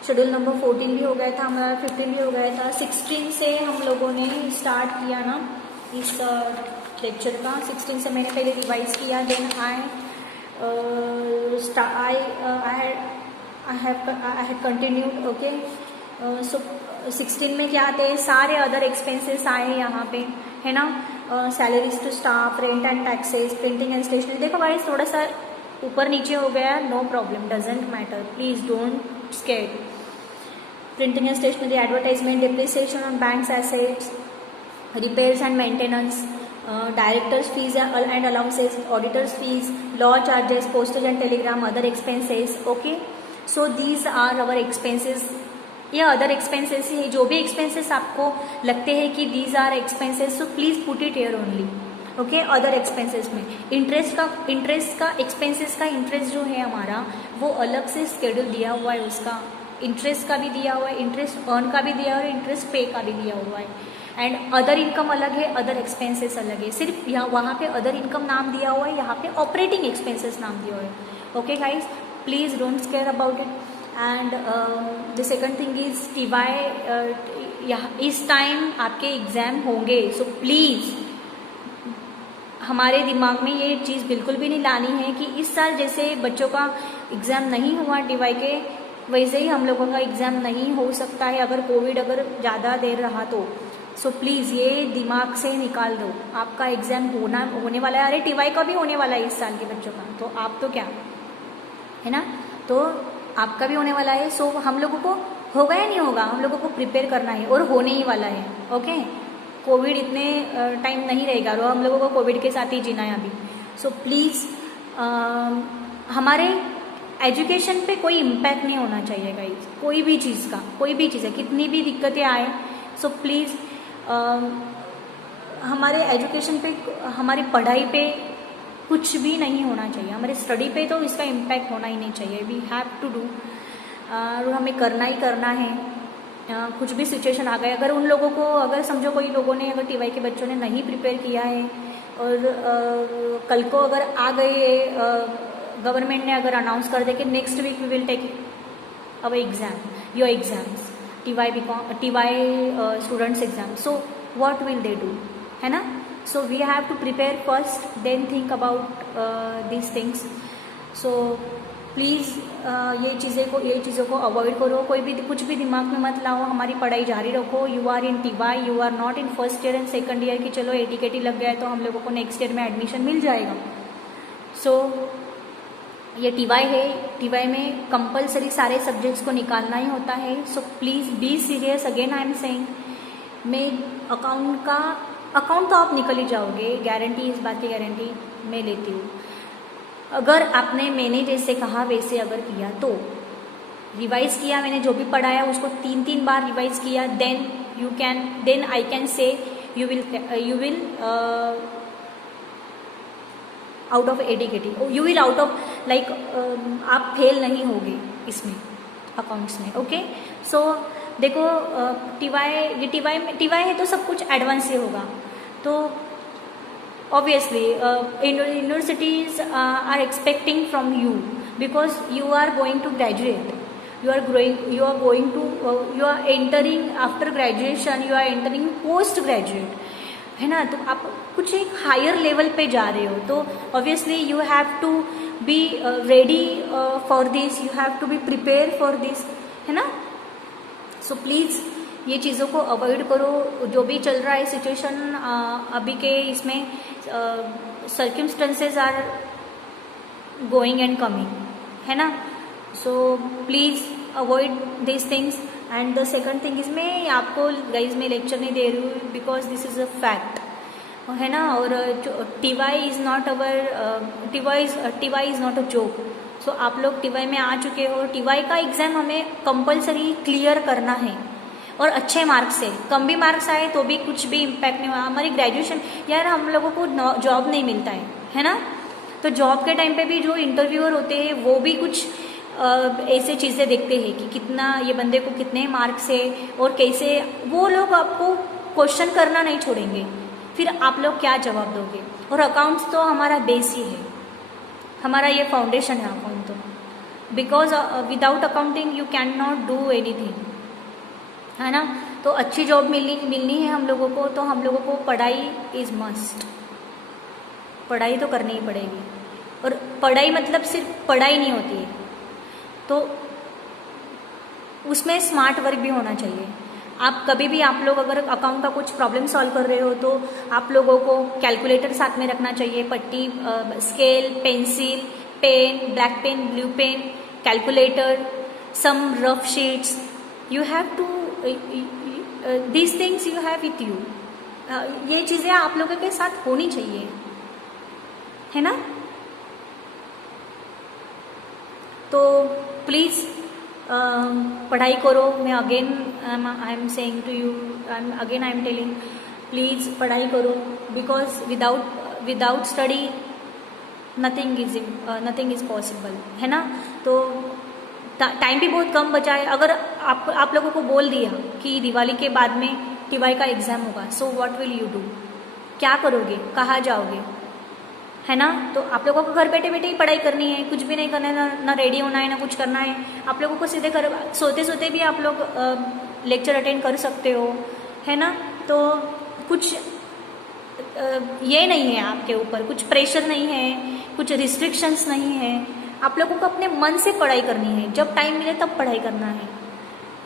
Schedule number 14 भी हो गया था हमारा, 15 भी हो गया था, 16 से हम लोगों ने स्टार्ट किया ना इस लेक्चर का। 16 से मैंने पहले रिवाइज किया, then I have continued. Okay, so 16 में क्या आते हैं, सारे अदर एक्सपेंसेस आए यहाँ पे, है ना। Salaries to staff, rent and taxes, printing and stationery. देखो गाइस थोड़ा सा ऊपर नीचे हो गया, no problem, doesn't matter, please don't scare. Printing and stationery, advertisement, depreciation on banks assets, repairs and maintenance, directors fees and allowances, auditors fees, law charges, postage and telegram, other expenses. Okay, so these are our expenses. ये other expenses ही है, जो भी expenses आपको लगते हैं कि these are expenses, so please put it here only. Okay, other expenses में इंटरेस्ट का एक्सपेंसेस का इंटरेस्ट जो है हमारा वो अलग से स्केड्यूल दिया हुआ है, उसका इंटरेस्ट का भी दिया हुआ है, इंटरेस्ट अर्न का भी दिया हुआ है, इंटरेस्ट पे का भी दिया हुआ है। एंड अदर इनकम अलग है, अदर एक्सपेंसेस अलग है। सिर्फ यहाँ वहाँ पे अदर इनकम नाम दिया हुआ है, यहाँ पे ऑपरेटिंग एक्सपेंसेस नाम दिया हुआ है। Okay guys, please don't square about it. And the second thing is TY, इस टाइम आपके एग्जाम होंगे, सो प्लीज हमारे दिमाग में ये चीज़ बिल्कुल भी नहीं लानी है कि इस साल जैसे बच्चों का एग्जाम नहीं हुआ TY के, वैसे ही हम लोगों का एग्जाम नहीं हो सकता है अगर कोविड अगर ज़्यादा देर रहा तो। सो प्लीज़ ये दिमाग से निकाल दो, आपका एग्जाम होने वाला है। अरे TY का भी होने वाला है इस साल के बच्चों का, तो आप तो क्या, है ना, तो आपका भी होने वाला है। सो हम लोगों को होगा या नहीं होगा, हम लोगों को प्रिपेयर करना है और होने ही वाला है। ओके, कोविड इतने टाइम नहीं रहेगा और हम लोगों को कोविड के साथ ही जीना है अभी। सो प्लीज़ हमारे एजुकेशन पे कोई इम्पैक्ट नहीं होना चाहिए गाइस, कोई भी चीज़ का, कोई भी चीज़ है, कितनी भी दिक्कतें आए, सो प्लीज़ हमारे एजुकेशन पे, हमारी पढ़ाई पे कुछ भी नहीं होना चाहिए, हमारे स्टडी पे तो इसका इम्पैक्ट होना ही नहीं चाहिए। वी हैव टू डू, और हमें करना ही करना है। कुछ भी सिचुएशन आ गए, अगर उन लोगों को, अगर समझो कोई लोगों ने, अगर TY के बच्चों ने नहीं प्रिपेयर किया है और कल को अगर आ गए, गवर्नमेंट ने अगर अनाउंस कर दे कि next week we will take our exam, your exams, TY students exam, so what will they do, है ना। So we have to prepare first, then think about these things. So please ये चीज़ों को avoid करो, कोई भी कुछ भी दिमाग में मत लाओ, हमारी पढ़ाई जारी रखो। You are in TY, you are not in first year and second year की चलो AT-KT लग गया है तो हम लोगों को नेक्स्ट ईयर में एडमिशन मिल जाएगा। सो ये टीवाई है, टीवाई में कंपलसरी सारे सब्जेक्ट्स को निकालना ही होता है. So please be serious. Again I am saying, मैं अकाउंट तो आप निकल ही जाओगे, गारंटी, इस बात की गारंटी मैं लेती हूँ. अगर आपने मैंने जैसे कहा वैसे अगर किया तो रिवाइज किया, मैंने जो भी पढ़ाया उसको 3 बार रिवाइज किया, then I can say you will out of ATKT, you will out of like आप फेल नहीं होगे इसमें, अकाउंट्स में. ओके, सो देखो टीवाई है तो सब कुछ एडवांस ही होगा. तो obviously universities are expecting from you because you are going to graduate, you are entering after graduation, you are entering post graduate, है ना. तो आप कुछ एक हायर लेवल पे जा रहे हो, तो obviously you have to be ready for this, you have to be prepare for this, है ना. सो प्लीज़ ये चीज़ों को अवॉइड करो. जो भी चल रहा है सिचुएशन अभी के इसमें, circumstances are going and coming, है ना. So please avoid this things. And the second thing is, मैं आपको गाइज में लेक्चर नहीं दे रही हूँ because this is a fact, है ना. और TY is not a joke. So आप लोग टीवाई में आ चुके हो, टीवाई का एग्ज़ाम हमें कंपलसरी क्लियर करना है और अच्छे मार्क्स से. कम भी मार्क्स आए तो भी कुछ भी इम्पैक्ट नहीं हुआ. हमारी ग्रेजुएशन, यार हम लोगों को जॉब नहीं मिलता है ना. तो जॉब के टाइम पे भी जो इंटरव्यूअर होते हैं वो भी कुछ ऐसे चीज़ें देखते हैं कि कितना ये बंदे को कितने मार्क्स है और कैसे. वो लोग आपको क्वेश्चन करना नहीं छोड़ेंगे, फिर आप लोग क्या जवाब दोगे. और अकाउंट्स तो हमारा बेस ही है, हमारा ये फाउंडेशन है अकाउंट तो. Because without accounting you can not do anything, है ना. तो अच्छी जॉब मिलनी है हम लोगों को, तो हम लोगों को पढ़ाई इज़ मस्ट. पढ़ाई तो करनी ही पड़ेगी. और पढ़ाई मतलब सिर्फ पढ़ाई नहीं होती है, तो उसमें स्मार्ट वर्क भी होना चाहिए. आप कभी भी, आप लोग अगर अकाउंट का कुछ प्रॉब्लम सॉल्व कर रहे हो तो आप लोगों को कैलकुलेटर साथ में रखना चाहिए, पट्टी, scale, pencil, pen, black pen, blue pen, calculator, some rough sheets. You have to these things you have with you. ये चीज़ें आप लोगों के साथ होनी चाहिए, है ना. तो प्लीज़ पढ़ाई करो. मैं again I am saying to you, I am telling, please पढ़ाई करो. Because without study nothing is possible, है ना. तो टाइम भी बहुत कम बचा है. अगर आप लोगों को बोल दिया कि दिवाली के बाद में टीवाई का एग्ज़ाम होगा, सो व्हाट विल यू डू. क्या करोगे, कहाँ जाओगे, है ना. तो आप लोगों को घर बैठे बैठे ही पढ़ाई करनी है, कुछ भी नहीं करना है, ना रेडी होना है, ना कुछ करना है. आप लोगों को सीधे सोते सोते भी आप लोग लेक्चर अटेंड कर सकते हो, है ना. तो कुछ ये नहीं है आपके ऊपर, कुछ प्रेशर नहीं है, कुछ रिस्ट्रिक्शंस नहीं है. आप लोगों को अपने मन से पढ़ाई करनी है, जब टाइम मिले तब पढ़ाई करना है.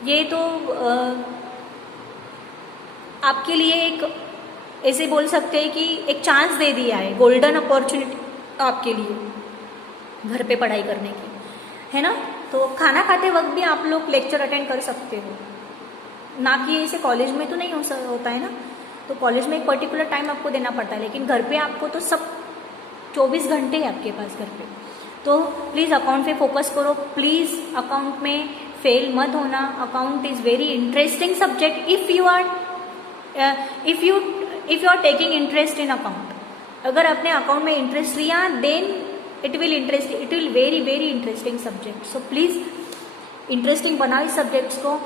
ये तो आपके लिए एक, ऐसे बोल सकते हैं कि एक चांस दे दिया है, गोल्डन अपॉर्चुनिटी आपके लिए घर पे पढ़ाई करने की, है ना. तो खाना खाते वक्त भी आप लोग लेक्चर अटेंड कर सकते हो, ना कि ऐसे कॉलेज में तो नहीं होता है ना. तो कॉलेज में एक पर्टिकुलर टाइम आपको देना पड़ता है, लेकिन घर पे आपको तो सब 24 घंटे है आपके पास घर पे. तो प्लीज़ अकाउंट पे फोकस करो. प्लीज़ अकाउंट में फेल मत होना. Account is very interesting subject if you are taking interest in account. अगर अपने अकाउंट में इंटरेस्ट लिया, then it will very very interesting subject. So please interesting बनाओ इस सब्जेक्ट्स को.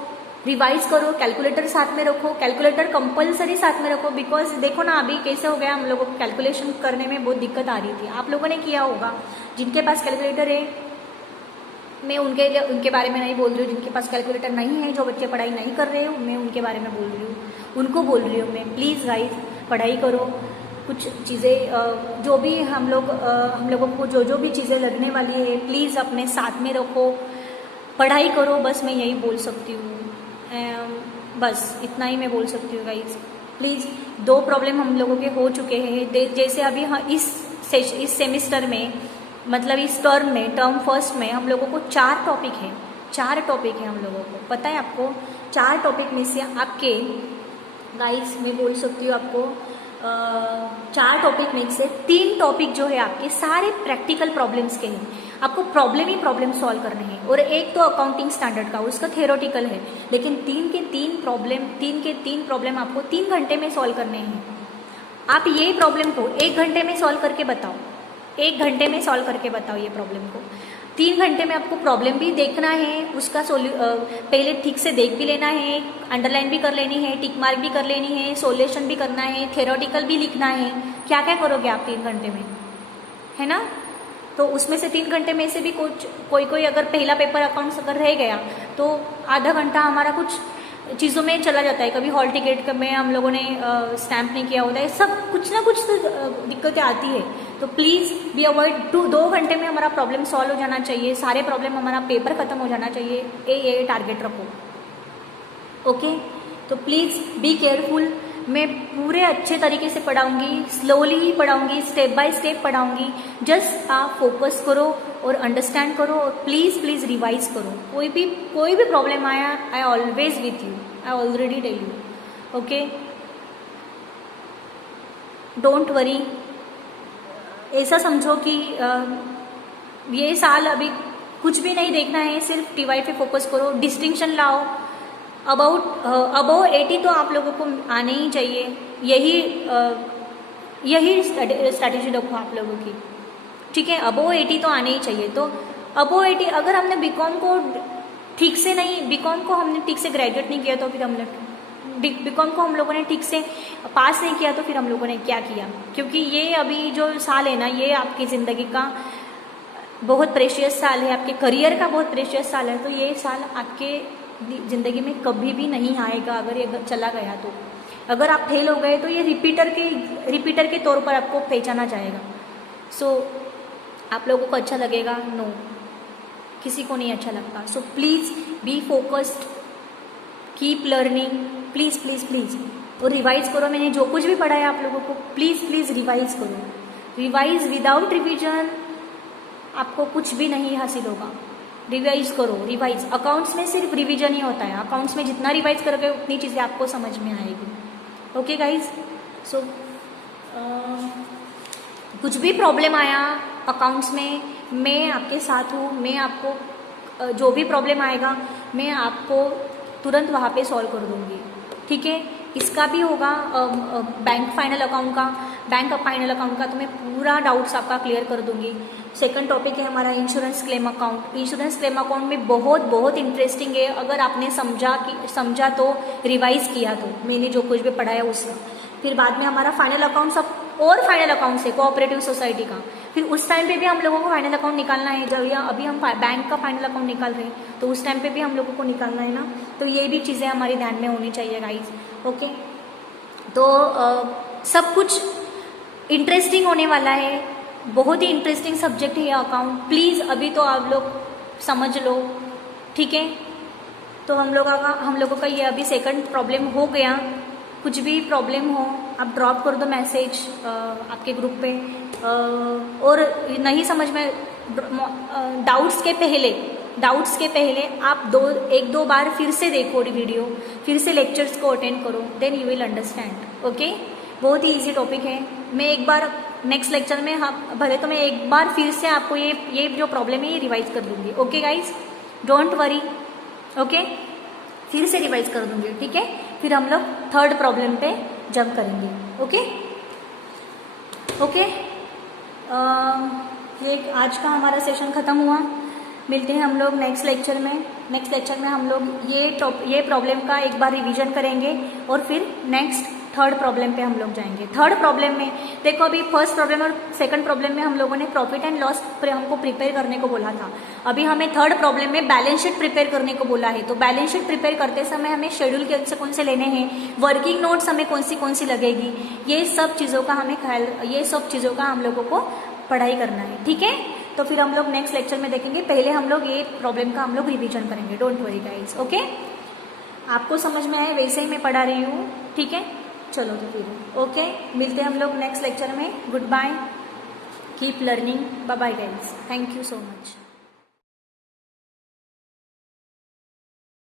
रिवाइज करो, कैलकुलेटर साथ में रखो, कैलकुलेटर कंपलसरी साथ में रखो. बिकॉज देखो ना अभी कैसे हो गया, हम लोगों को कैलकुलेशन करने में बहुत दिक्कत आ रही थी. आप लोगों ने किया होगा, जिनके पास कैलकुलेटर है, मैं उनके बारे में नहीं बोल रही हूँ. जिनके पास कैलकुलेटर नहीं है, जो बच्चे पढ़ाई नहीं कर रहे हो, मैं उनके बारे में बोल रही हूँ, उनको बोल रही हूँ मैं. प्लीज़ गाइस पढ़ाई करो. कुछ चीज़ें जो भी हम लोगों को जो भी चीज़ें लगने वाली है, प्लीज़ अपने साथ में रखो, पढ़ाई करो. बस मैं यही बोल सकती हूँ, बस इतना ही मैं बोल सकती हूँ गाइस. प्लीज़ 2 प्रॉब्लम हम लोगों के हो चुके हैं. जैसे अभी इस सेमिस्टर में मतलब इस टर्म में, टर्म फर्स्ट में हम लोगों को 4 टॉपिक है, 4 टॉपिक है हम लोगों को, पता है आपको। 4 टॉपिक में से आपके गाइस मैं बोल सकती हूँ आपको 4 टॉपिक में से 3 टॉपिक जो है आपके सारे प्रैक्टिकल प्रॉब्लम्स के हैं, आपको प्रॉब्लम ही प्रॉब्लम सॉल्व करने हैं। और एक तो अकाउंटिंग स्टैंडर्ड का, उसका थियोरेटिकल है, लेकिन 3 के 3 प्रॉब्लम आपको 3 घंटे में सॉल्व करने हैं। आप ये प्रॉब्लम को 1 घंटे में सॉल्व करके बताओ, 1 घंटे में सॉल्व करके बताओ ये प्रॉब्लम को। 3 घंटे में आपको प्रॉब्लम भी देखना है, उसका पहले ठीक से देख भी लेना है, अंडरलाइन भी कर लेनी है, टिक मार्क भी कर लेनी है, सोल्यूशन भी करना है, थ्योरेटिकल भी लिखना है। क्या क्या करोगे आप 3 घंटे में, है ना। तो उसमें से 3 घंटे में से भी कोई अगर पहला पेपर अकाउंट्स अगर रह गया तो आधा घंटा हमारा कुछ चीज़ों में चला जाता है। कभी हॉल टिकट में हम लोगों ने स्टैम्प नहीं किया होता है, सब कुछ ना कुछ तो दिक्कतें आती है। तो प्लीज़ बी अवॉइड 2 घंटे में हमारा प्रॉब्लम सॉल्व हो जाना चाहिए, सारे प्रॉब्लम हमारा पेपर खत्म हो जाना चाहिए, ये टारगेट रखो। ओके, तो प्लीज़ बी केयरफुल। मैं पूरे अच्छे तरीके से पढ़ाऊंगी, स्लोली ही पढ़ाऊंगी, स्टेप बाय स्टेप पढ़ाऊंगी। जस्ट आप फोकस करो और अंडरस्टैंड करो और प्लीज़ रिवाइज करो। कोई भी प्रॉब्लम आया, I always with you, I already tell you. Okay, don't worry. ऐसा समझो कि ये साल अभी कुछ भी नहीं देखना है, सिर्फ टीवाई पे फोकस करो, डिस्टिंक्शन लाओ। अबाउट 80 तो आप लोगों को आने ही चाहिए, यही स्ट्रैटेजी रखो आप लोगों की, ठीक है। अबाउट 80 तो आने ही चाहिए। तो अबाउट 80 अगर हमने बीकॉम को ठीक से हमने ठीक से ग्रेजुएट नहीं किया तो फिर हम लोग बीकॉम को हम लोगों ने ठीक से पास नहीं किया तो फिर हम लोगों ने क्या किया। क्योंकि ये अभी जो साल है ना, ये आपकी ज़िंदगी का बहुत प्रेशियस साल है, आपके करियर का बहुत प्रेशियस साल है। तो ये साल आपके ज़िंदगी में कभी भी नहीं आएगा अगर ये चला गया तो। अगर आप फेल हो गए तो ये रिपीटर के तौर पर आपको पहचाना जाएगा। सो आप लोगों को अच्छा लगेगा? नो, किसी को नहीं अच्छा लगता। So please be focused, keep learning, please. और रिवाइज करो। मैंने जो कुछ भी पढ़ाया आप लोगों को प्लीज़ रिवाइज करो। रिवाइज, विदाउट रिविजन आपको कुछ भी नहीं हासिल होगा। रिवाइज करो, रिवाइज। अकाउंट्स में सिर्फ रिवीजन ही होता है, अकाउंट्स में जितना रिवाइज करोगे उतनी चीज़ें आपको समझ में आएगी। ओके गाइज, सो कुछ भी प्रॉब्लम आया अकाउंट्स में, मैं आपके साथ हूँ। मैं आपको जो भी प्रॉब्लम आएगा मैं आपको तुरंत वहाँ पे सॉल्व कर दूँगी, ठीक है। इसका भी होगा बैंक फाइनल अकाउंट का तो मैं पूरा डाउट्स आपका क्लियर कर दूंगी। सेकंड टॉपिक है हमारा insurance claim account. Insurance claim account में बहुत इंटरेस्टिंग है। अगर आपने समझा तो, रिवाइज किया तो, मैंने जो कुछ भी पढ़ाया उसका। फिर बाद में हमारा फाइनल अकाउंट फाइनल अकाउंट है कोऑपरेटिव सोसाइटी का। फिर उस टाइम पे भी हम लोगों को फाइनल अकाउंट निकालना है। जब अभी हम बैंक का फाइनल अकाउंट निकाल रहे हैं तो उस टाइम पे भी हम लोगों को निकालना है ना। तो ये भी चीज़ें हमारे ध्यान में होनी चाहिए गाइज। ओके, तो सब कुछ इंटरेस्टिंग होने वाला है, बहुत ही इंटरेस्टिंग सब्जेक्ट है ये अकाउंट। प्लीज़ अभी तो आप लोग समझ लो, ठीक है। तो हम लोगों का ये अभी सेकंड प्रॉब्लम हो गया। कुछ भी प्रॉब्लम हो आप ड्रॉप कर दो मैसेज आपके ग्रुप पे। और नहीं समझ में डाउट्स के पहले आप 1-2 बार फिर से देखो वीडियो, फिर से लेक्चर्स को अटेंड करो, then you will understand. Okay, बहुत ही इजी टॉपिक है। मैं एक बार नेक्स्ट लेक्चर में भले तो मैं एक बार फिर से आपको ये जो प्रॉब्लम है ये रिवाइज कर दूंगी। Okay guys, don't worry. Okay, फिर से रिवाइज कर दूंगी, ठीक है। फिर हम लोग थर्ड प्रॉब्लम पे जंप करेंगे। ओके, ये आज का हमारा सेशन खत्म हुआ। मिलते हैं हम लोग नेक्स्ट लेक्चर में हम लोग ये प्रॉब्लम का एक बार रिवीजन करेंगे और फिर नेक्स्ट थर्ड प्रॉब्लम पे हम लोग जाएंगे। थर्ड प्रॉब्लम में देखो, अभी फर्स्ट प्रॉब्लम और सेकंड प्रॉब्लम में हम लोगों ने प्रॉफिट एंड लॉस हमको प्रिपेयर करने को बोला था। अभी हमें थर्ड प्रॉब्लम में बैलेंस शीट प्रिपेयर करने को बोला है। तो बैलेंस शीट प्रिपेयर करते समय हमें शेड्यूल कौन से लेने हैं, वर्किंग नोट्स हमें कौन सी लगेगी, ये सब चीज़ों का हम लोगों को पढ़ाई करना है, ठीक है। तो फिर हम लोग नेक्स्ट लेक्चर में देखेंगे। पहले हम लोग ये प्रॉब्लम का हम लोग रिवीजन करेंगे। Don't worry guys. ओके, आपको समझ में आए वैसे ही मैं पढ़ा रही हूँ, ठीक है। चलो तो फिर ओके, मिलते हैं हम लोग नेक्स्ट लेक्चर में। Goodbye. Keep learning. Bye bye guys. Thank you so much.